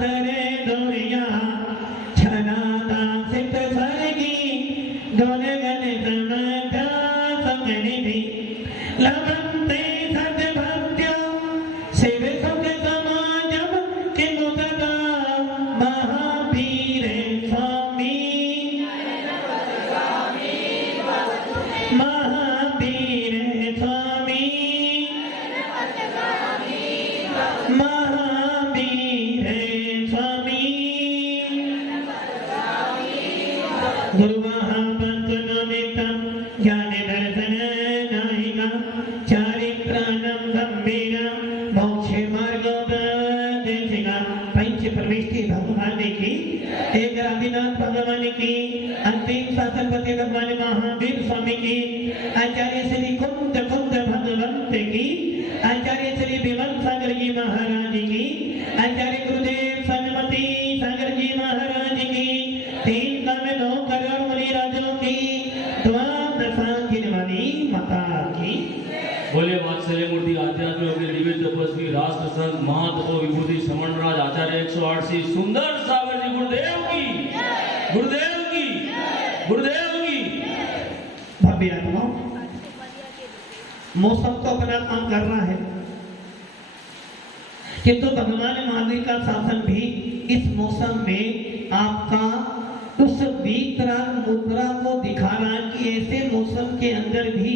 धरे दुनिया छनाता सित सरगी दोले गले समता समनि भी लभन्ते सद्भक्त्या शिव सुख समाजम किमुदता महावीर स्वामी महावीर स्वामी महावीर स्वामी गुरु महापंचनमितं ज्ञान दर्शन नायिका चारित्राणं गंभीरा मोक्ष मार्गोपदेशिका पंच प्रविष्टि भगवान की एक रविनाथ भगवान की अंतिम शासनपति भगवान महावीर स्वामी की आचार्य श्री कुंद भगवंत की आचार्य श्री विमल सागर जी महाराज की आचार्य गुरुदेव सन्मति सागर जी महाराज की 3 करोड़ 9 करोड़ मुनिराजों की द्वादशा गिरवानी माता की बोले वात्सल्य मूर्ति आध्यात्म योगी दिव्य तपस्वी राष्ट्र संत महातपो विभूति समणराज आचार्य 108 श्री सुंदर सागर जी गुरुदेव की गुरुदेव की गुरुदेव की भव्य आत्मा मौसम तो अपना काम कर रहा है किंतु भगवान महावीर का शासन भी इस मौसम में आपका उस वीतराग मुद्रा को दिखा रहा है कि ऐसे मौसम के अंदर भी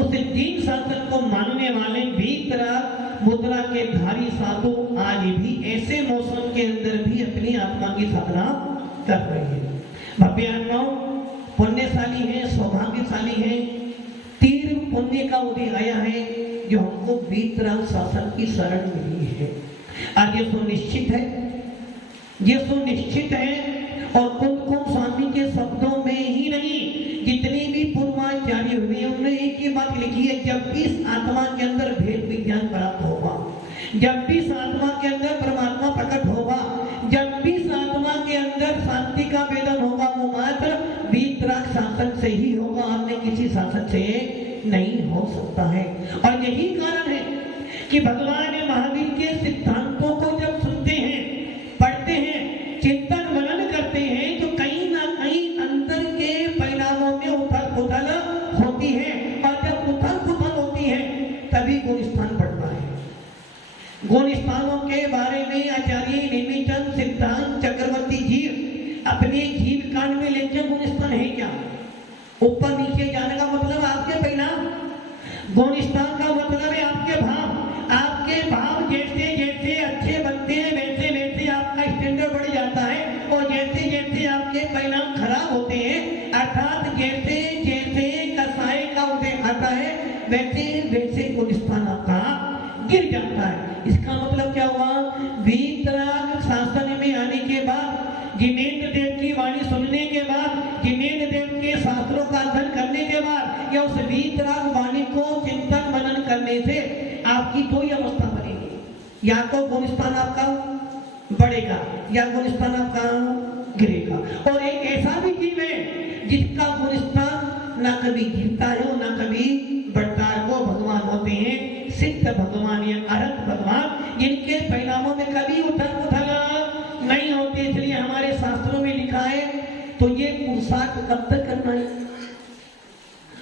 उस दीन शासन को मानने वाले वीतराग मुद्रा के धारी साधु आज भी ऐसे मौसम के अंदर भी अपनी आत्मा की साधना कर रहे हैं। भव्य आत्माओं पुण्यशाली है, सौभाग्यशाली है, तीव्र पुण्य का उदय आया है जो हमको वीतराग शासन की शरण मिली है। आज ये सुनिश्चित है, ये सुनिश्चित है और कुल स्वामी के शब्दों में ही नहीं जितने भी पूर्वाचार्य हुए उन्होंने एक ही बात लिखी है, जब भी इस आत्मा के अंदर भेद विज्ञान प्राप्त होगा, जब भी इस आत्मा के अंदर परमात्मा प्रकट होगा, जब भी इस आत्मा के अंदर शांति का वेदन होगा, वो मात्र वीतराग शासन से ही होगा, अन्य किसी शासन से नहीं हो सकता है। और यही कारण है कि भगवान महावीर के सिद्धांतों को जब सुनते हैं, पढ़ते हैं, चिंतन मनन करते हैं तो कहीं ना कहीं अंदर के परिणामों में उथल पुथल होती है और जब उथल पुथल होती है तभी गुणस्थान बढ़ता है। गुणस्थानों के बारे में आचार्य नेमिचंद सिद्धांत चक्रवर्ती जी अपने जीव कांड में लिखते गुणस्थान है क्या? ऊपर नीचे जाने का मतलब आपके परिणाम, गुणस्थान का मतलब है आपके भाव। आपके भाव जैसे जैसे अच्छे बनते हैं वैसे वैसे आपका स्टैंडर्ड बढ़ जाता है और जैसे जैसे आपके परिणाम खराब होते हैं अर्थात जैसे जैसे कसाई का उदय आता है वैसे वैसे गुणस्थान आपका गिर जाता है। इसका मतलब क्या हुआ? वीतराग शासन में आने के बाद, जिनेन्द्र देव की वाणी सुनने के बाद, जिनेन्द्र देव के शास्त्रों का अध्ययन करने के बाद या उस वीतराग वाणी को चिंतन मनन करने से आपकी दो ही अवस्था बनेगी, या तो गुणस्थान आपका बढ़ेगा या गुणस्थान आपका गिरेगा। और एक ऐसा भी जीव है जिसका गुणस्थान ना कभी गिरता है और ना कभी बढ़ता है, वो भगवान होते हैं सिद्ध भगवान या अरहत भगवान, जिनके परिणामों में कभी उथल पुथल नहीं होती। इसलिए हमारे शास्त्रों में लिखा है तो ये पुरुषार्थ कब तक करना है?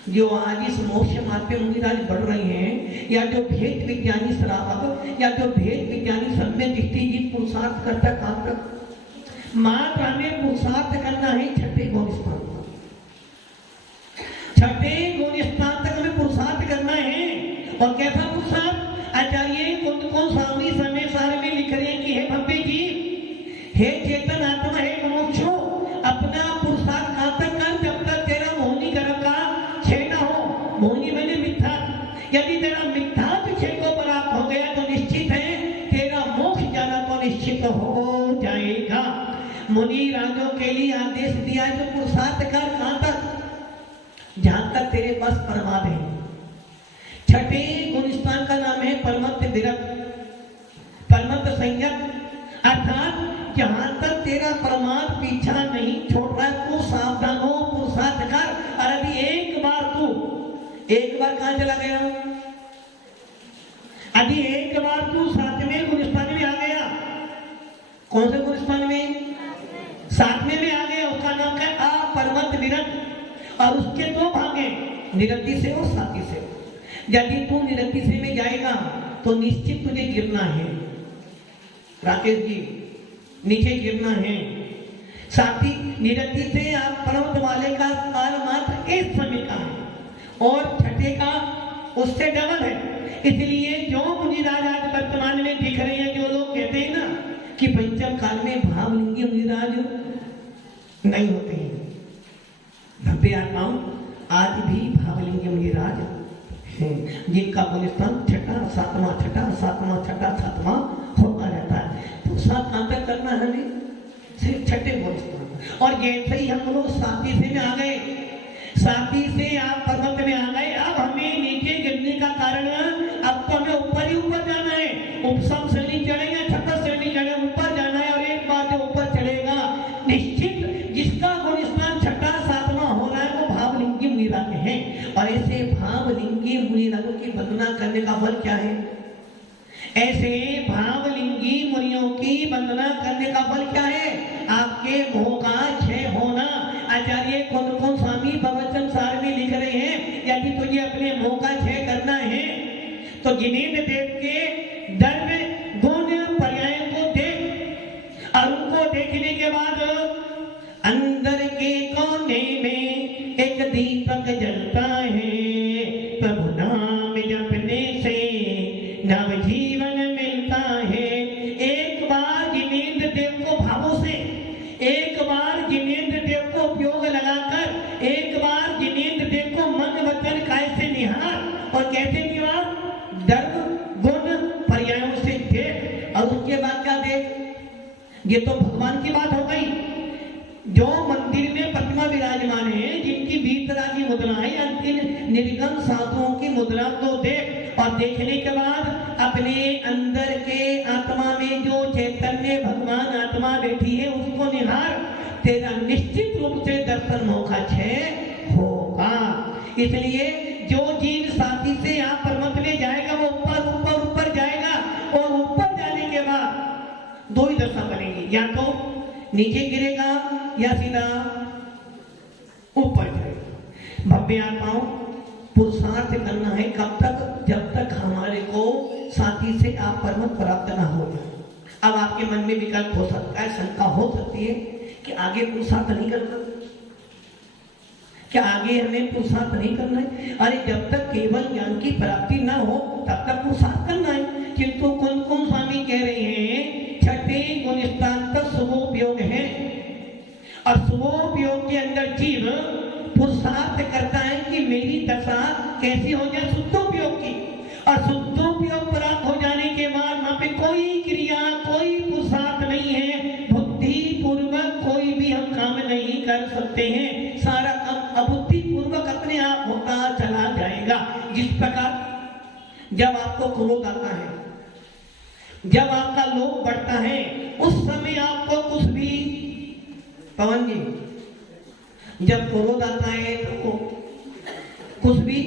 जो आज इस मोक्ष मार्ग पे मुनिराज बढ़ रहे हैं या जो भेद विज्ञानी श्रावक या जो भेद विज्ञानी सम्य दृष्टिजीत पुरुषार्थ करता काम तक मात्र हमें पुरुषार्थ करना है छठे गुणस्थान तक, छठे गुणस्थान तक हमें पुरुषार्थ करना है। और कैसा पुरुषार्थ? आचार्य कौन स्वामी समय सार में लिख रहे हैं कि हे भव्य जी, हे चेतन आत्मा, हे मोक्षो, अपना पुरुषार्थ कहाँ तक कर जब तक तेरा मोहिनी गर्भ का क्षय न हो। मोहिनी मैंने मिथ्या, यदि तेरा मिथ्या क्षय को प्राप्त हो गया तो निश्चित है तेरा मोक्ष जाना तो निश्चित हो जाएगा। मुनि राजों के लिए आदेश दिया है तो पुरुषार्थ कर कहाँ तक? जहां तक तेरे पास परमाद है। छठे गुणस्थान का नाम है परमत विरक्त, परमत संयत, अर्थात जहां तक तेरा प्रमाद पीछा नहीं छोड़ रहा है तू सावधान हो, पुरुषार्थ कर। और अभी एक बार कहां चला गया? अभी एक बार तू सातवें गुणस्थान में आ गया। कौन से गुणस्थान में? सातवें में आ गए। उसका नाम है अपर्वत निरत और उसके दो भाग हैं, निरति से और साथी से। यदि तू निरति से में जाएगा तो निश्चित तुझे गिरना है राकेश जी, नीचे गिरना है। साथी निरति से आप पर्वत वाले का काल मात्र एक समय का है और छठे का उससे डबल है। इसलिए जो मुनिराज आज वर्तमान में दिख रहे हैं, जो लोग कहते हैं ना कि पंचम काल में भावलिंगी मुनिराज नहीं होते हैं, भव्य आत्माओं आज भी भावलिंगी मुनिराज हैं, जिनका गुणस्थान छठा सातवां छठा सातवां छठा सातवां होता रहता है। तो सात कहां तक करना है हमें? सिर्फ छठे गुणस्थान। और जैसे ही हम लोग साथी से में आ गए, साथी से आप पर्वत में आ गए, अब हमें नीचे गिरने का कारण अब तो हमें ऊपर ही ऊपर जाना है। उपसम श्रेणी चढ़ेगा, छठा श्रेणी चढ़े ऊपर जाना है। और एक बार जो ऊपर चढ़ेगा निश्चित जिसका गुणस्थान छठा सातवां हो रहा है वो भावलिंगी मुनिराज है। और ऐसे भावलिंगी मुनिराजों की वंदना करने का फल क्या है? ऐसे भावलिंगी मुनियों की वंदना करने का फल क्या है? आपके मोह का क्षय होना। आचार्य कौन स्वामी प्रवचन सार में लिख रहे हैं, यदि तुझे अपने मोह का क्षय करना है तो जिनेंद्र देव के धर्म गुण पर्याय को देख और उनको देखने के बाद अंदर के कोने में एक दीपक जलता है, प्रभु नाम जपने से नव जीवन मिलता है। एक बार जिनेंद्र देव को भावों से, एक बार जिनेंद्र देव को उपयोग लगाकर, एक बार जिनेंद्र देव को मन वचन काय से निहार और कैसे निहार? धर्म गुण पर्यायों से देख। और उसके बाद क्या देख? ये तो भगवान की बात हो गई। जो मंदिर में प्रतिमा विराजमान है, जिनकी भीतरागी मुद्रा है, अंतिम निर्गम साधुओं की मुद्रा को देख। और देखने के बाद अपने अंदर के आत्मा में जो चैतन्य भगवान आत्मा बैठी है उसको निहार। तेरा निश्चित रूप से दर्शन मोह का क्षय होगा। इसलिए जो जीव साथी से आप पर्वत में जाएगा वो ऊपर ऊपर ऊपर जाएगा। और ऊपर जाने के बाद दो ही दशा बनेगी, या तो नीचे गिरेगा या सीधा ऊपर जाएगा। भव्य आत्माओं पुरुषार्थ करना है कब तक? जब तक हमारे को साथी से आप पर्वत प्राप्त ना हो जाए। अब आपके मन में विकल्प हो सकता है, शंका हो सकती है कि आगे पुरुषार्थ नहीं करना, क्या आगे हमें पुरुषार्थ नहीं करना है? अरे जब तक केवल ज्ञान की प्राप्ति ना हो तब तक पुरुषार्थ करना है। किंतु कौन कौन स्वामी कह रहे हैं छठे गुणस्थान पर शुभोपयोग है। और शुभोपयोग के अंदर जीव पुरुषार्थ करता है कि मेरी दशा कैसी हो जाए? शुद्धोपयोग की। और शुद्धोपयोग प्राप्त हो जाने के बाद वहां पे कोई क्रिया, कोई पुरुषार्थ नहीं है, बुद्धि पूर्वक कोई भी हम काम नहीं कर सकते हैं। सारा काम अबुद्धि पूर्वक अपने आप होता चला जाएगा। जिस प्रकार जब आपको क्रोध आता है, जब आपका लोभ बढ़ता है, उस समय आपको कुछ भी, पवन जी, जब क्रोध आता है तो कुछ भी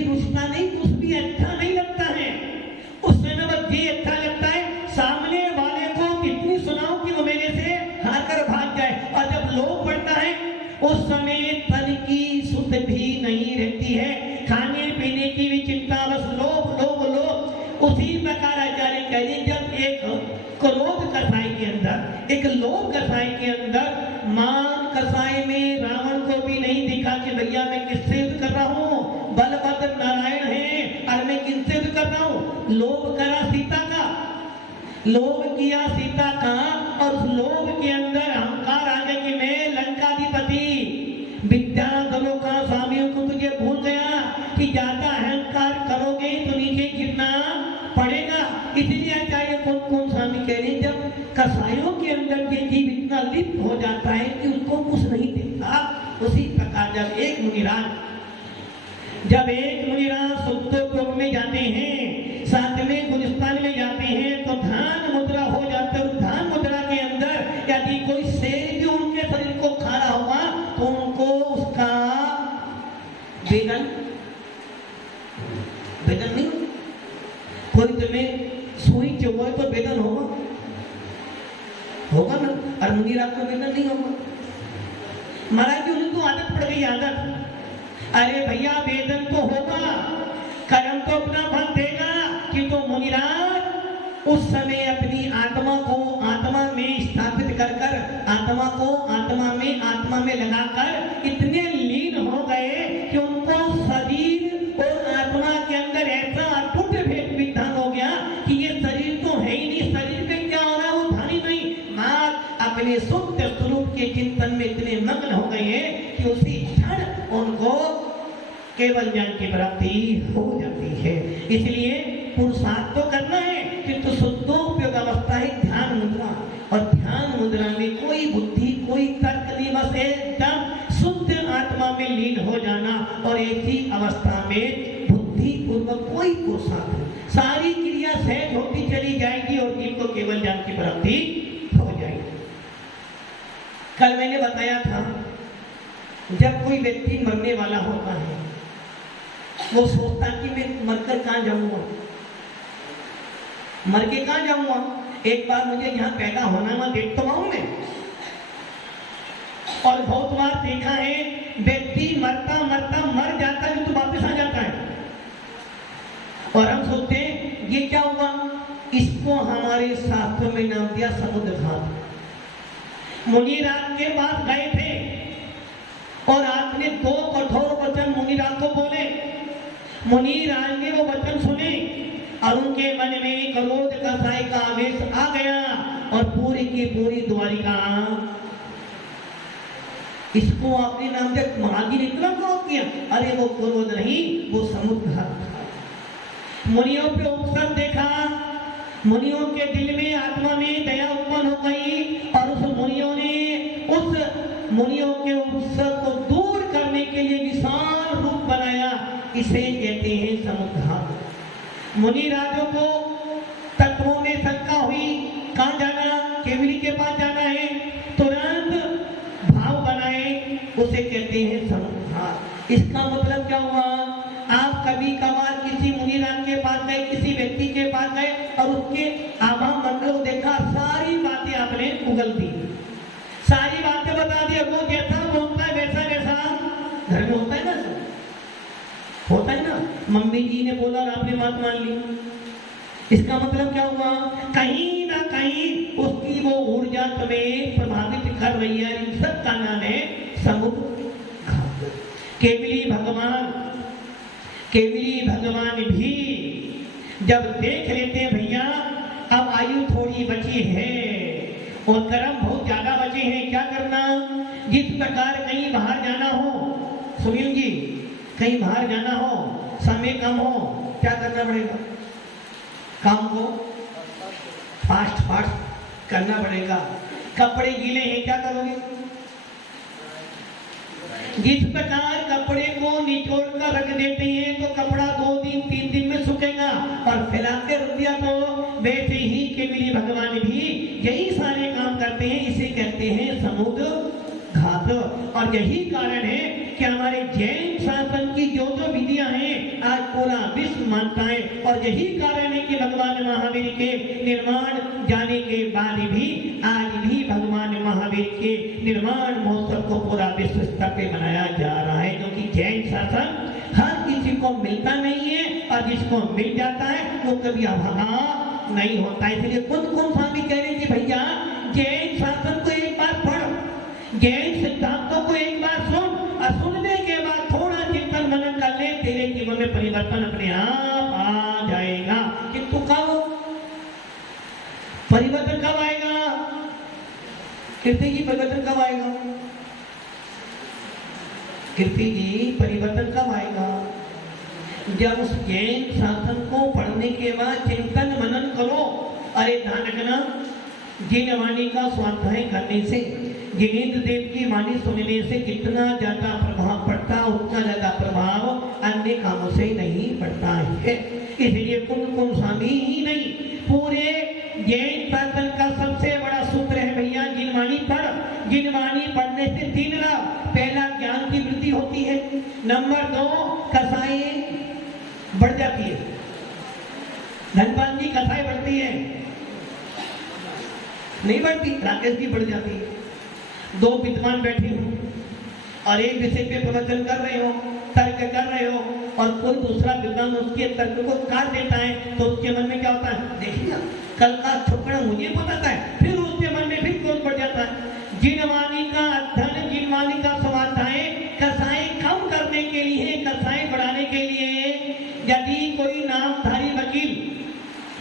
रुचता नहीं, कुछ भी अच्छा नहीं लगता है। उस समय बस ये अच्छा लगता है सामने वाले को कितनी सुनाओ कि वो मेरे से हार कर भाग जाए। और जब लोभ बढ़ता है उस समय तन की सुध भी नहीं रहती है, खाने पीने की भी चिंता, बस लोभ लोभ लोभ। उसी प्रकार आचार्य कहिए जब एक क्रोध कसाई के अंदर, एक लोभ कसाई के अंदर, मान कसाई में रावण को भी नहीं दिखा कि भैया मैं किससे युद्ध कर रहा हूँ, बलभद्र नारायण है और मैं किससे युद्ध कर रहा हूँ? लोभ करा सीता का, लोभ किया सीता का। और उस लोभ के अंदर अहंकार आ गया कि मैं लंकाधिपति विद्याधरों का स्वामियों को तुझे भूल गया कि ज्यादा अहंकार करोगे तो नीचे गिरना पड़ेगा। इसलिए आचार्य कौन स्वामी कह रहे हैं जब कसाइयों के अंदर ये जीव इतना लिप्त हो जाता है कि उसको कुछ नहीं दिखता, उसी प्रकार जब एक मुनिराज शुद्धोपयोग में जाते हैं, सातवें गुणस्थान में जाते हैं तो ध्यान मुद्रा हो जाते हैं। ध्यान मुद्रा के अंदर यदि कोई शेर भी उनके शरीर को खा रहा होगा तो उनको उसका वेदन नहीं, कोई तुम्हें सुई चुभे तो वेदन होगा ना, और मुनि राग को वेदन नहीं होगा। महाराज जी उनको आदत पड़ गई, आदत। अरे भैया वेदन तो होगा, कर्म तो अपना फल देगा, कि तो मुनिराज उस समय अपनी आत्मा को आत्मा में स्थापित कर कर आत्मा को आत्मा में लगाकर इतने लीन हो गए कि उनको शरीर और आत्मा के अंदर ऐसा अटूट भेद विधान हो गया कि ये शरीर तो है ही नहीं, शरीर में क्या हो रहा है वो ध्यान ही नहीं। मां अपने शुद्ध स्वरूप के चिंतन में इतने मग्न हो गए हैं कि उसी क्षण उनको केवल ज्ञान की प्राप्ति हो जाती है। इसलिए पुरुषार्थ तो करना है, किंतु शुद्धोपयोग अवस्था है ध्यान मुद्रा, और ध्यान मुद्रा में कोई बुद्धि कोई तर्क नहीं, बस एकदम शुद्ध आत्मा में लीन हो जाना, और ऐसी अवस्था में बुद्धि पूर्वक कोई पुरुषार्थ सारी क्रिया सहज होती चली जाएगी और जीव को केवल ज्ञान की प्राप्ति हो जाएगी। कल मैंने बताया था, जब कोई व्यक्ति मरने वाला होता है वो सोचता कि मैं मरकर कहां जाऊंगा, मर के कहां जाऊंगा, एक बार मुझे यहाँ पैदा होना मैं देख तो आऊं मैं। और बहुत बार देखा है व्यक्ति मरता मरता मर जाता है तो वापस आ जाता है, और हम सोचते हैं ये क्या हुआ। इसको हमारे शास्त्रों में नाम दिया समुद्र घात। मुनिराज के पास गए थे और आपने दो कठोर वचन मुनिराज को बोले। मुनिराज ने वो वचन सुने और उनके मन में क्रोध का साय का आवेश आ गया, और पूरी की पूरी द्वारिका इसको आपने नाम दिया। महाराज ने इतना क्रोध किया, अरे वो क्रोध नहीं, वो समुद्र था। मुनियों पे उपसर्ग देखा, मुनियों के दिल में आत्मा में दया उत्पन्न हो गई, और उस मुनियों ने उस मुनियों के उपसर्ग को दूर करने के लिए विशाल रूप बनाया। इसे कहते हैं समुद्घात। मुनि राजों को तत्वों में शंका हुई, कहां जाना, केवली के पास जाना है, तुरंत भाव बनाए, उसे कहते हैं समुद्घात। इसका मतलब क्या हुआ। आप कभी कभार किसी मुनि राज के पास गए, किसी व्यक्ति के पास गए और उसके आभा मंडल को देखा, सारी बातें आपने उगल दी, सारी बातें बता दी, वो जैसा बोलता है वैसा वैसा। घर में होता है ना, होता है ना, मम्मी जी ने बोला और आपने बात मान ली। इसका मतलब क्या हुआ, कहीं ना कहीं उसकी वो ऊर्जा तुम्हें प्रभावित कर रही है। इन सब का नाम है समुद्र घात। केवली भगवान भी जब देख लेते हैं भैया अब आयु थोड़ी बची है और कर्म बहुत ज्यादा बचे हैं, क्या करना। जिस प्रकार कहीं बाहर जाना हो, सुनील जी, कहीं बाहर जाना हो, समय कम हो, क्या करना पड़ेगा, काम को फास्ट करना पड़ेगा। कपड़े गीले हैं, क्या करोगे। जिस प्रकार कपड़े को निचोड़ कर रख देते हैं तो कपड़ा 2 दिन 3 दिन में सूखेगा, और फैलाते रख दिया तो वैसे ही केवली भगवान भी यही सारे काम करते हैं। इसे कहते हैं समुद्र घात। और यही कारण है कि हमारे जैन शासन की जो विधियां हैं आज पूरा विश्व मानता है, और यही कारण है कि भगवान महावीर के निर्माण जाने के बाद भी आज भी भगवान महावीर के निर्माण महोत्सव को पूरा विश्व स्तर पे मनाया जा रहा है, क्योंकि जैन शासन हर किसी को मिलता नहीं है, और जिसको मिल जाता है वो कभी अभागा नहीं होता है। इसलिए कुछ स्वामी कह रहे थे भैया जैन शासन को एक बार पढ़, जैन सिद्धांतों को एक बार सुन, और सुनने के बाद थोड़ा चिंतन मनन कर ले, तेरे जीवन में परिवर्तन अपने आप आ जाएगा। किंतु कब परिवर्तन कब आएगा, कीर्ति जी परिवर्तन कब आएगा, कीर्ति जी परिवर्तन कब आएगा। जब उस जैन शासन को पढ़ने के बाद चिंतन मनन करो। अरे ध्यान रखना, जिन वाणी का स्वाध्याय करने से, जिनेंद्र देव की वाणी सुनने से कितना ज्यादा प्रभाव पड़ता, उतना ज्यादा प्रभाव अन्य कामों से नहीं पड़ता है। इसलिए कुमकुम स्वामी ही नहीं, पूरे जैन शासन का सबसे बड़ा सूत्र है भैया जिनवाणी पढ़। जिनवाणी पढ़ने से 3 लाभ। पहला ज्ञान की वृद्धि होती है, नंबर 2 कसाई बढ़ जाती है, धनपाल जी कथाएं बढ़ती है, नहीं बढ़ती, राकेश जी बढ़ जाती है। दो विद्वान बैठे हो और एक विषय पे प्रवचन कर रहे हो, तर्क कर रहे हो, और कोई दूसरा विद्वान उसके तर्क को काट देता है, तो उसके मन में क्या होता है? देखिए कल का छुपड़ा मुझे पता है, फिर उसके मन में फिर क्रोध बढ़ जाता है। जिनवाणी का अध्ययन, जिनवाणी का स्वाध्याय कसाई कम करने के लिए, कसाई बढ़ाने के लिए, यदि कोई नामधारी वकील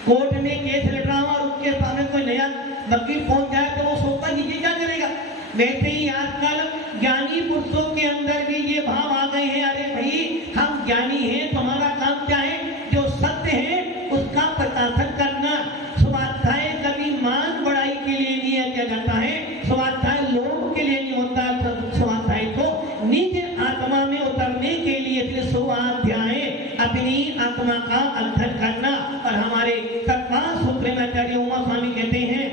कोर्ट में केस लड़ रहा हो और उसके सामने कोई नया वकील पहुंच जाए तो वो सोचता है ये क्या करेगा। वैसे ही आजकल ज्ञानी पुरुषों के अंदर भी ये भाव आ गए हैं, अरे भाई हम ज्ञानी हैं, तुम्हारा काम क्या है? जो सत्य है उसका प्रकाशन करना। स्वाध्याय कभी मान बढ़ाई के लिए नहीं किया जाता है, स्वाध्याय लोगों के लिए नहीं होता, स्वाध्याय तो निज आत्मा में उतरने के लिए। स्वाध्याय अपनी आत्मा का अध्ययन करना। और हमारे तत्व सूत्र में आचार्य उमा स्वामी कहते हैं,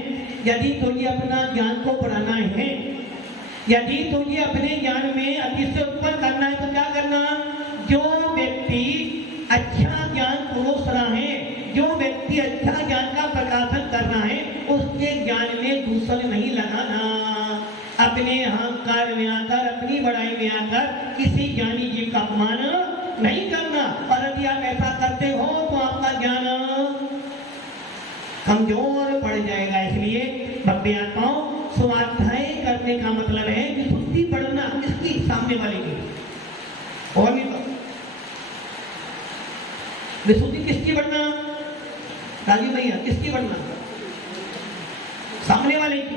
यदि तुझे अपना ज्ञान को बढ़ाना है, यदि तुझे अपने ज्ञान में अतिशय उत्पन्न करना है, तो क्या करना? जो व्यक्ति अच्छा ज्ञान परोस रहा है, जो व्यक्ति अच्छा ज्ञान का प्रकाशन करना है, उसके ज्ञान में दूसर नहीं लगाना। अपने अहंकार में आकर, अपनी बड़ाई में आकर किसी ज्ञानी जीव का अपमान नहीं करना। और यदि आप ऐसा करते हो तो आपका ज्ञान कमजोर पड़ जाएगा। इसलिए भक्ति आत्माओं, स्वाध्याय करने का मतलब है विशुद्धि बढ़ना। किसकी? सामने वाले की। और नहीं तो विशुद्धि किसकी बढ़ना? राजीव भैया, किसकी बढ़ना? सामने वाले की,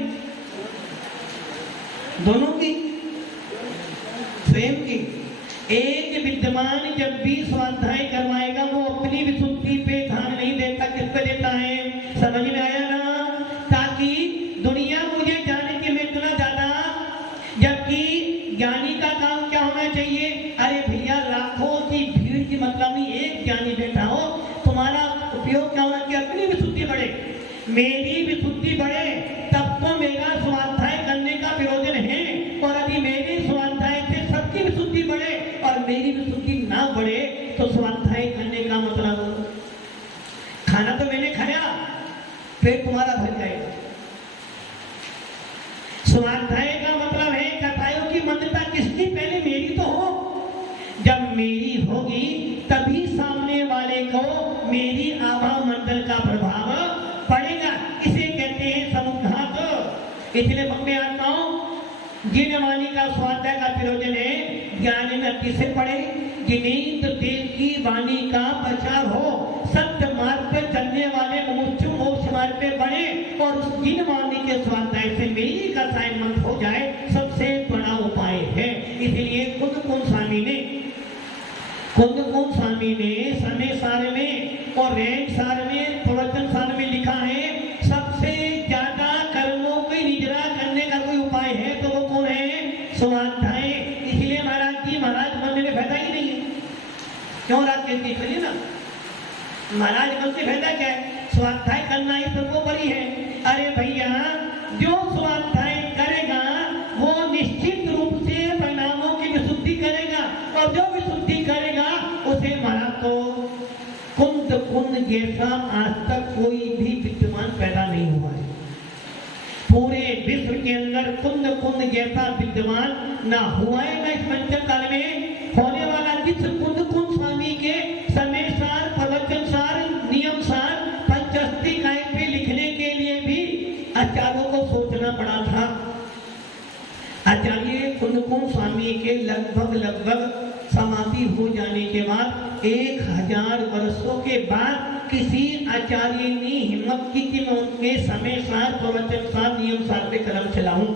दोनों की, स्वयं की। एक विद्वान जब भी स्वाध्याय करवाएगा वो अपनी विशुद्धि पे ध्यान नहीं देता, किस पे देता है? समझ में आया ना? ताकि दुनिया मुझे जाने के में इतना ज्यादा, जबकि ज्ञानी का काम क्या होना चाहिए? अरे भैया लाखों की भीड़ की मतलब नहीं, एक ज्ञानी बैठा हो, तुम्हारा उपयोग क्या होना चाहिए? अपनी विशुद्धि बढ़े, मेरी विशुद्धि बढ़े, तब तो मेरा स्वाध्याय करने का प्रयोजन है। और यदि मेरे स्वाध्याय से सबकी विशुद्धि बढ़े और मेरी विशुद्धि ना बढ़े तो स्वाध्याय करने का मतलब, खाना तो मैंने खाया, पेट तुम्हारा भर जाएगा। स्वाध्याय का मतलब है कथाओं की मंदिरता किसकी? पहले मेरी तो हो। जब मेरी होगी तभी सामने वाले को मेरी आभा मंडल का प्रभाव पड़ेगा। इसे कहते हैं समुद्घात। इसलिए भक्ति आत्माओं, जिनवाणी का स्वाध्याय का प्रयोजन है ज्ञान में अतिशय पड़े, जिनेन्द्र देव की वाणी का प्रचार हो, सत्य मार्ग पर चलने वाले मुमुक्षु मोक्ष मार्ग पे बढ़े, और उस जिनवाणी के स्वाध्याय से मेरी का असाइनमेंट हो जाए, सबसे बड़ा उपाय है। इसलिए कुंद स्वामी ने समय सार में और रैंक सार में, प्रवचन सार में लिखा है, सबसे ज्यादा कर्मों की निजरा करने का कोई उपाय है तो वो कौन है? स्वाध्याय। इसलिए महाराज जी, महाराज बनने में फायदा ही नहीं है। क्यों राकेश जी? चलिए ना, महाराज बन से फायदा क्या है? स्वाध्याय करना ही सर्वोपरि है। अरे भैया, जो स्वाध्याय करेगा वो निश्चित रूप से परिणामों की विशुद्धि करेगा, और जो विशुद्धि करेगा उसे महाराज तो कुंद जैसा आज तक कोई भी विद्वान पैदा नहीं हुआ है। पूरे विश्व के अंदर कुंद जैसा विद्वान ना हुआ है, ना इस मंचन काल में होने वाला। जिस कुंद स्वामी के समय सार, प्रवचन सार, नियम सार, पंचस्तिकाएं पे लिखने के लिए भी आचार्यों को सोचना पड़ा था। आचार्य कुंद स्वामी के लगभग समाधि हो जाने के बाद 1000 वर्षों के बाद किसी आचार्य ने हिम्मत की कि मैं उनके समय सार, प्रवचन सार, नियम सार पे कलम चलाऊं।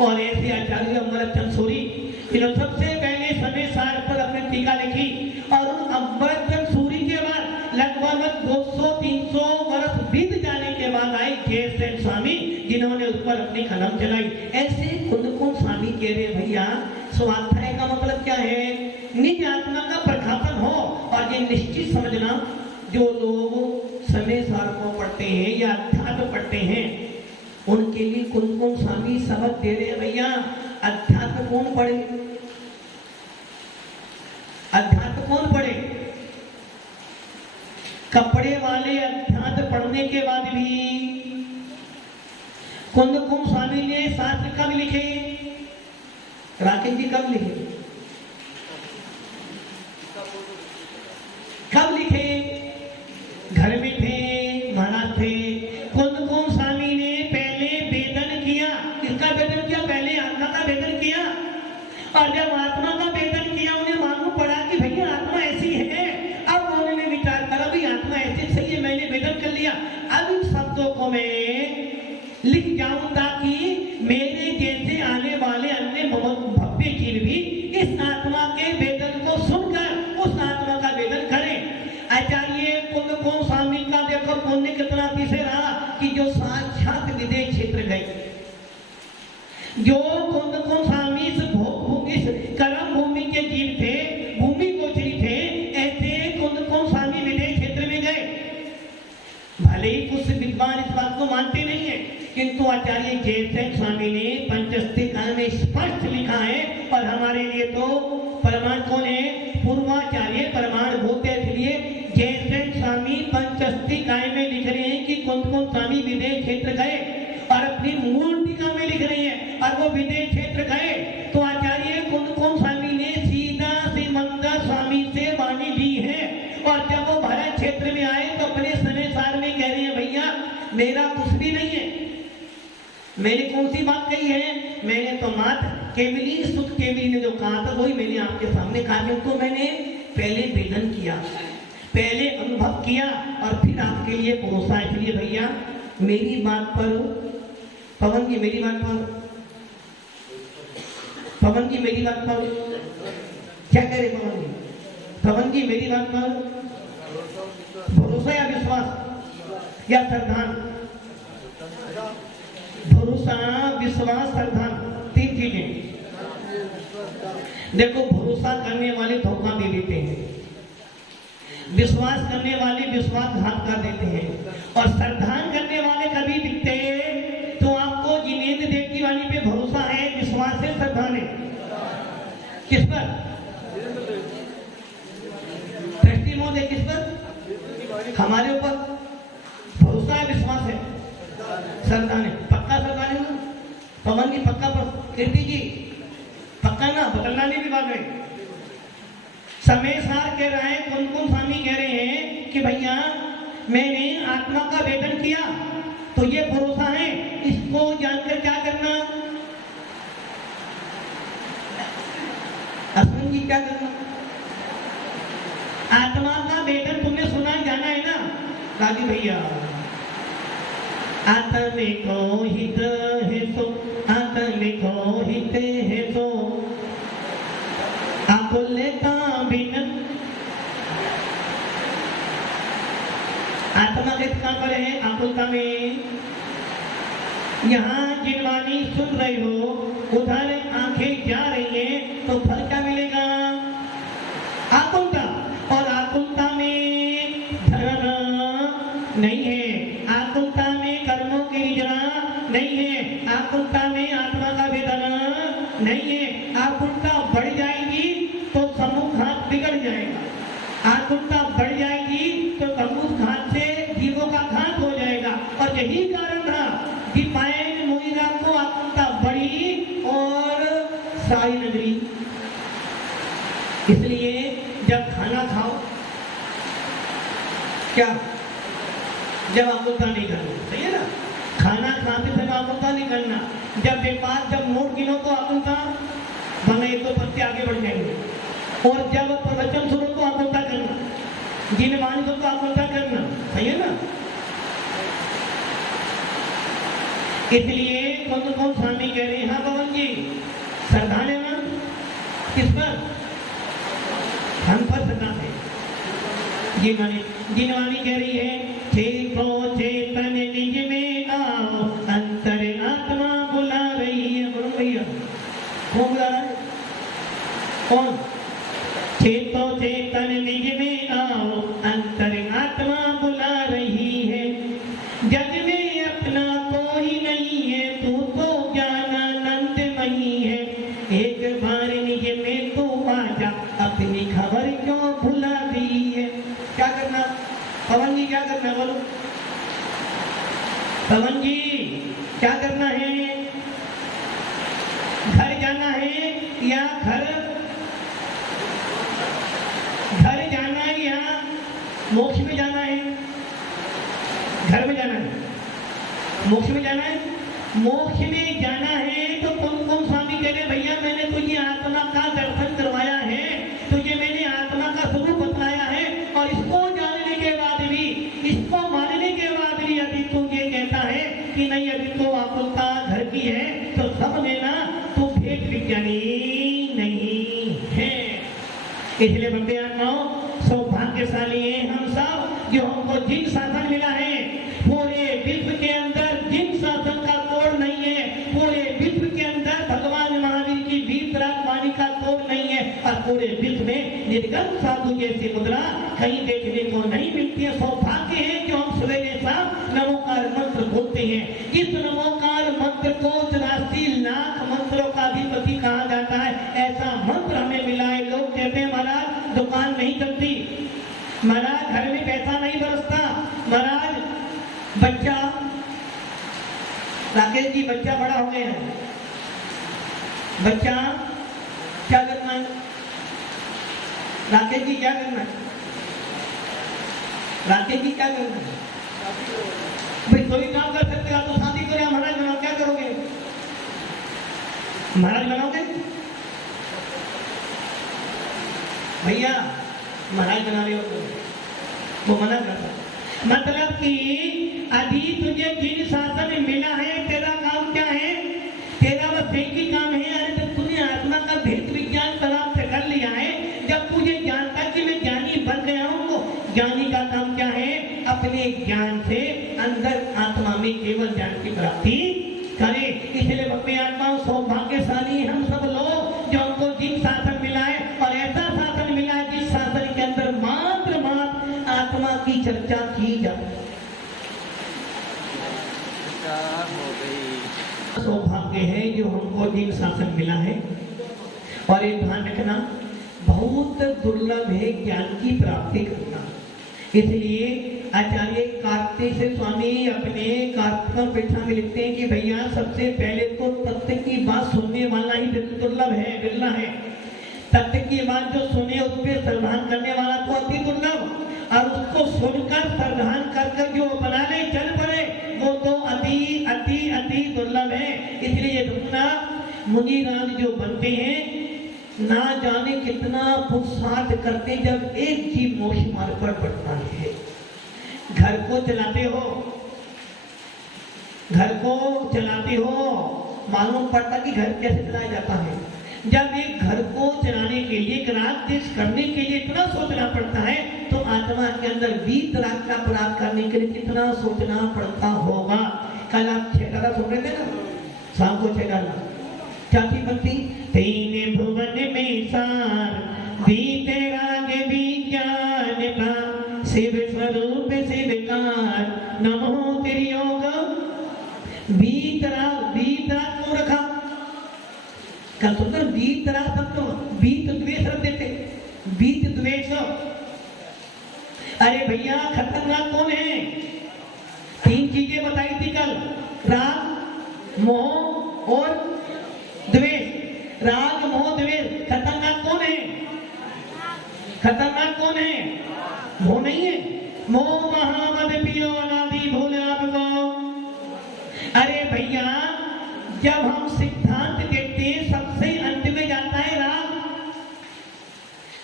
और ऐसे आचार्य अमरचंद सूरी, जिन्होंने सबसे पहले समय सार पर अपनी टीका लिखी, और उन अमरचंद सूरी के बाद लगभग 200-300 वर्ष बीत जाने के बाद आए जयसेन स्वामी, जिन्होंने उस पर अपनी कलम चलाई। ऐसे कुंद स्वामी कह रहे भैया, स्वाध्याय का मतलब क्या है? निज आत्मा का प्रकाशन हो। और ये निश्चित समझना, जो लोग समय सार को पढ़ते हैं या अध्यात्म पढ़ते हैं, उनके लिए कुंद स्वामी सबक दे रहे हैं भैया, अध्यात्म कौन पढ़े? अध्यात्म कौन पढ़े? कपड़े वाले सारे अध्यात्म पढ़ने के बाद भी कुंदकुम स्वामी ने शास्त्र कब लिखे? राकेश जी कब लिखे? कब लिखे? घर में थे, महाराज थे। कुंदकुम स्वामी ने पहले वेदन किया। किसका वेदन किया? पहले आत्मा का वेदन किया। और जब आत्मा का वेदन किया, उन्हें मालूम पड़ा कि भैया आत्मा ऐसी है। अब उन्होंने विचार करा भी आत्मा ऐसी सही है, मैंने वेदन कर लिया। अब इन शब्दों को मैं लिख जाऊं ताकि मेरे जैसे आने वाले अन्य भव्य जीव भी इस आत्मा के वेदन को सुनकर उस आत्मा का वेदन करें। आचार्य कुंदकुम स्वामी का देखो पुण्य कितना अतिशय रहा कि जो साक्षात विदेश क्षेत्र गए। जो कुंदकुम स्वामी इस कर्म भूमि के जीव थे, भूमि गोचरी थे, ऐसे कुंदकुम स्वामी विदेश क्षेत्र में गए। भले ही कुछ विद्वान इस बात को मानते नहीं है, किंतु आचार्य जयसेन स्वामी ने पंचस्तिकाय में स्पष्ट लिखा है। और हमारे लिए तो प्रमाण कौन है? पूर्वाचार्य प्रमाण भूत है। इसलिए जयसेन स्वामी पंचस्तिकाय में लिख रहे हैं कि कुंदकुम स्वामी विदेश क्षेत्र गए और अपनी मूल टीका में लिख रहे हैं और वो विदेश क्षेत्र गए। तो आचार्य कुंदकुम स्वामी ने सीधा सिमंदर स्वामी से वाणी ली है। और जब वो भारत क्षेत्र में आए तो अपने सनेसार में कह रहे हैं, भैया मेरा कुछ भी नहीं है। मैंने कौन सी बात कही है? मैंने तो मात्र केवली सुत केवली ने जो कहा था वही मैंने आपके सामने कहा। क्योंकि मैंने पहले वेदन किया, पहले अनुभव किया और फिर आपके लिए परोसा। इसलिए भैया मेरी बात पर, पवन जी मेरी बात पर, पवन जी मेरी बात पर क्या कह रहे? पवन जी, पवन जी मेरी बात पर भरोसा या विश्वास या श्रद्धा? भरोसा, विश्वास, श्रद्धा, तीन चीजें। देखो भरोसा करने वाले धोखा दे देते हैं, विश्वास करने वाले विश्वासघात कर देते हैं, और श्रद्धा करने वाले कभी दिखते हैं। तो आपको जिनेंद्र देव की वाणी पे भरोसा है, विश्वास है, श्रद्धा है। किस पर? ट्रस्टी महोदय किस पर? हमारे ऊपर भरोसा है, विश्वास है, श्रद्धा है। पक्का श्रद्धा है ना? पवन जी पक्का पर, कीर्ति जी पक्का ना, बदलना नहीं भी बात है। समय सार कह रहा है, कुंदकुम स्वामी कह रहे हैं कि भैया मैंने आत्मा का वेदन किया तो ये भरोसा है। इसको जानकर क्या करना? अश्विन जी क्या करना? आत्मा का वेदन तुमने सुना जाना है ना राजी भैया? आत्मे को हित है सो, आत्मे को हित है सो, आकुलता बिन। आत्मा किस कहां पर है? आकुलता में। यहाँ जिनवानी सुन रहे हो, उधर आंखें जा रही है, तो फल क्या मिलेगा? आकुलता। और आकुलता में धर्म नहीं है, आकुलता में कर्मों की निजरा नहीं है, आकुलता में आत्मा का वेदन नहीं है। आकुलता बढ़ जाएगी तो सम्मुख घात बिगड़ जाएगा, आकुलता बढ़ जाएगी तो सम्मुख घात से जीवों का घात हो जाएगा। और यही कारण था कि पायन मोहिरा को आकुलता बढ़ी और सारी नगरी। इसलिए जब खाना खाओ, क्या जब आकुलता नहीं करना, सही है ना? खाना खाते समय आकुलता नहीं करना। जब व्यापार, जब नोट गिनो तो आकुलता बने, तो पत्ते आगे बढ़ जाएंगे। और जब प्रवचन सुनो तो आकुलता करना, जिनवानी को तो आकुलता करना, सही है ना? इसलिए कुंदकुम स्वामी कह रहे हैं, हाँ पवन जी श्रद्धा लेना किस पर? हम पर श्रद्धा है। जिनवानी कह रही है, चेतो चेतन निज में आओ, अंतर आत्मा बुला रही है। बोलो भैया कौन बुला रहा है? कौन? चेतो चेतन निज में आओ, अंतर आत्मा बुला रही है। जग में अपना कोई नहीं है, तू तो ज्ञानानंदमयी है। एक बार निज में तू आजा, अपनी खबर क्यों भुला दी है? क्या करना पवन जी, क्या करना? बोलो पवन जी क्या करना है? घर जाना है या घर जाना है या मोक्ष में जाना है? घर में जाना है, मोक्ष में जाना है। मोक्ष में जाना है तो कौन स्वामी कह रहे भैया मैंने तुझे आत्मा का दर्शन करवाया है, तुझे मैंने आत्मा का स्वरूप बताया है, और इसको जानने के बाद भी, इसको मानने के बाद भी यदि तू ये कहता है कि नहीं अभी तो आकुलता घर की है, तो सब लेना तू भेद विज्ञानी नहीं है। इसलिए बंदे आत्माओं, सौभाग्यशाली है हम सब जो हमको जिन शासन मिला है। पूरे विश्व के अंदर जिन शासन का तोड़ नहीं है, पूरे विश्व के अंदर भगवान महावीर की वीतराग वाणी का तोड़ नहीं है, और पूरे विश्व में निर्गम साधु जैसी मुद्रा कहीं देखने को नहीं मिलती है। सौभाग्य है जो हम सवेरे शाम नमोकार मंत्र बोलते हैं। इस नमोकार मंत्र को 84 लाख मंत्रों का अधिपति कहा जाता है। ऐसा मंत्र हमें मिला है। लोग कहते हैं महाराज दुकान नहीं चलती, महाराज घर में पैसा नहीं बरसता, महाराज बच्चा, राकेश जी बच्चा बड़ा हो गया है, बच्चा क्या करना है? राकेश जी क्या करना है? राकेश जी क्या करना है? भाई कोई काम कर सकते हो तो शादी करो या महाराज बनाओ, क्या करोगे? महाराज बनाओगे? भैया महाराज बना रहे हो तो वो मना करता। मतलब कि अभी तुझे जिन शासन मिला है तेरा काम क्या है? तेरा बस एक ही काम है। अरे जब तूने आत्मा का भेद विज्ञान प्राप्त कर लिया है, जब तुझे जानता कि मैं ज्ञानी बन गया हूं, तो ज्ञानी का काम क्या है? अपने ज्ञान से अंदर आत्मा में केवल ज्ञान की प्राप्ति करे। इसलिए भक्ति आत्माओं सौभाग्यशाली हम सब लोग जो हमको जिन शासन मिला है, और ऐसा शासन मिला है जिस शासन के अंदर मात्र आत्मा की चर्चा की जाती। सौभाग्य है जो हमको जिन शासन मिला है। और एक ध्यान रखना, बहुत दुर्लभ है ज्ञान की प्राप्ति करना। इसलिए आचार्य कार्तिक स्वामी अपने कार्तिक परीक्षा में लिखते हैं कि भैया सबसे पहले तो तत्व की बात सुनने वाला ही दुर्लभ है, बिरला है। तत्व की बात जो सुने उस पर श्रद्धान करने वाला तो अति दुर्लभ, और उसको सुनकर श्रद्धान कर जो बनाने चल पड़े वो तो अति अति अति दुर्लभ है। इसलिए दुखना मुनिराज जो बनते हैं ना जाने कितना पुरुषार्थ करते जब एक जीव मोक्ष मार्ग पर बढ़ता है। घर को चलाते हो, घर को चलाते हो, मालूम पड़ता कि घर कैसे चलाया जाता है। जब एक घर को चलाने के लिए, एक राग देश करने के लिए इतना सोचना पड़ता है, तो आत्मा के अंदर वीत राग का प्राप्त करने के लिए कितना सोचना पड़ता होगा। कल आप 6 डाला सुन रहे थे ना, शाम को 6 डाला क्या थी बनती? तीन भुवन में सार बीते राग विज्ञान का, शिव स्वरूप शिवकार नमो त्रियोग। बीत राग क्यों रखा? क्या सुंदर बीत राग सब तो बीत द्वेष रख देते, बीत द्वेष। अरे भैया खतरनाक कौन है? 3 चीजें बताई थी कल, राग मोह और द्वेष। राग मोह द्वेष, खतरनाक कौन है? खतरनाक कौन है? मोह नहीं है। मोह महामद पियो अनादि भोले आपको। अरे भैया जब हम सिद्धांत देखते हैं सबसे अंत में जाता है राग,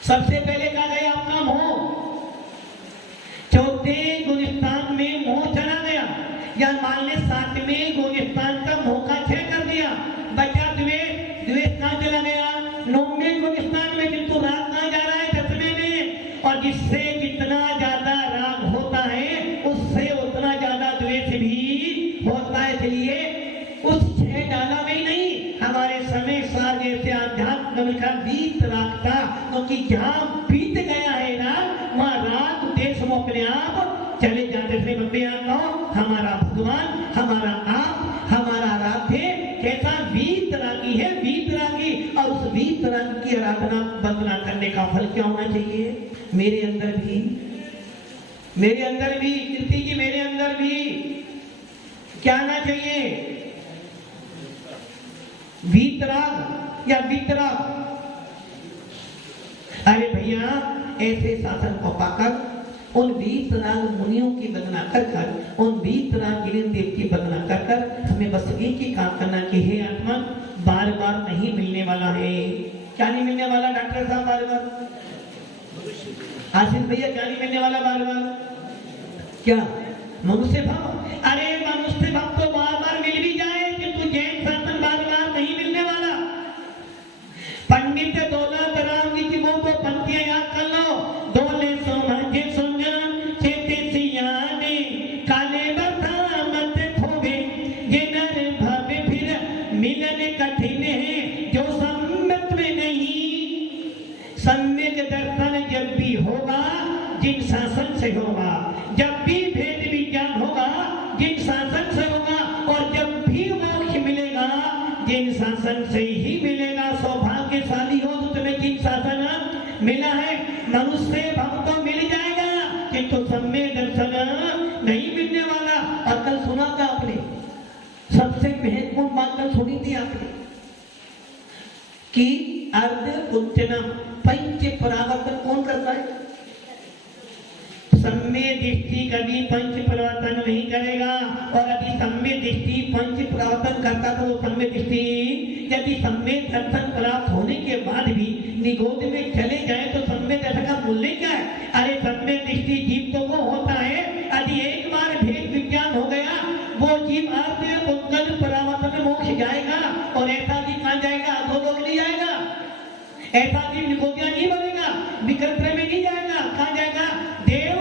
सबसे पहले कहा गया आपका मोह, चौथे गुलिस्तान में मोह चला गया, या मान ले 7वें गुलिस्तान का मोह का क्षय कर दिया, बचा द्वेष। द्वेष कहाँ चला गया? 9वें गुलिस्तान में, किंतु राग कहाँ जा रहा है? 10वें में। और जिससे जितना ज्यादा राग होता है उससे उतना ज्यादा द्वेष भी होता है। इसलिए उस 6 डाला में ही नहीं, हमारे समय सार जैसे आध्यात्म का बीत राग था, क्योंकि जहां बीत गया है राग वहां राग देश में अपने आप चले जाते थे। बंदे हमारा भगवान, हमारा आप, हमारा आराध्य कैसा वीत रागी है, वीत रागी। और उस वीत राग की आराधना वंदना करने का फल क्या होना चाहिए? मेरे अंदर भी, मेरे अंदर भी, कीर्ति जी मेरे अंदर भी क्या आना चाहिए? वीतराग या वितराग? अरे भैया, ऐसे शासन को पाकर उन वीतराग मुनियों की वंदना कर कर, उन वीतराग गिरिन देव की वंदना कर कर हमें बस एक ही काम करना कि हे आत्मा, बार बार नहीं मिलने वाला है। क्या नहीं मिलने वाला डॉक्टर साहब बार बार? आशीष भैया, क्या नहीं मिलने वाला बार बार? क्या? मनुष्य भाव? अरे मनुष्य भाव तो बार बार मिल भी जाए, किंतु जैन शासन बार बार नहीं मिलने वाला। पंडित दौलत राम जी वो तो पंक्तियां याद कर लो। दोले सो मजे सोना चेते सियाने काले बता मत खोवे, ये नर भावे फिर मिलन कठिन है जो सम्मत में नहीं। सम्यक दर्शन जब भी होगा जिन शासन से होगा, जब भी भेद विज्ञान होगा जिन शासन से होगा, और जब भी मोक्ष मिलेगा जिन शासन से ही मिलेगा। सौभाग्यशाली हो तो तुम्हें जिन शासन मिला है। मनुष्य भाव तो मिल जाएगा किंतु सम्यक दर्शन नहीं मिलने वाला। और कल सुना था आपने, सबसे महत्वपूर्ण बात कल सुनी थी आपने कि अर्ध उच्चनम पंच परावर्तन कौन करता है? सम्य दृष्टि कभी पंच परिवर्तन नहीं करेगा। और यदि सम्य दृष्टि पंच परिवर्तन करता तो वो सम्य दृष्टि यदि सम्य दर्शन प्राप्त होने के बाद भी निगोद में चले जाए तो सम्य दर्शन का मूल्य क्या है? अरे सम्य दृष्टि जीव तो वो होता है यदि एक बार भेद विज्ञान हो गया, वो जीव अर्थ उत्कल परावर्तन मोक्ष जाएगा। और ऐसा जीव कहाँ जाएगा? अधोलोक नहीं जाएगा। ऐसा जीव निगोदिया नहीं बनेगा, विकल्प में नहीं जाएगा। कहाँ जाएगा? देव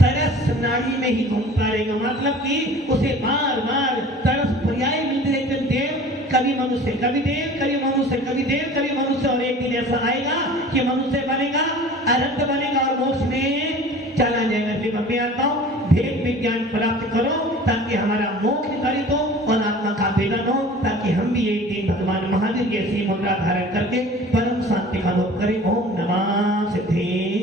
तरस नाड़ी में ही घूमता रहेगा। मतलब कि उसे बार बार तरस पर्याय मिलते रहते। देव कभी मनुष्य, कभी देव, कभी मनुष्य, कभी देव, कभी मनुष्य। और एक दिन ऐसा आएगा कि मनुष्य बनेगा, अनंत बनेगा और मोक्ष में चला जाएगा। इसलिए मैं आता हूँ, भेद विज्ञान प्राप्त करो ताकि हमारा मोक्ष कारित हो और आत्मा का वेदन हो, ताकि हम भी एक दिन भगवान महावीर की ऐसी मुद्रा धारण करके परम शांति का अनुभव करें। ओम नमः सिद्धे।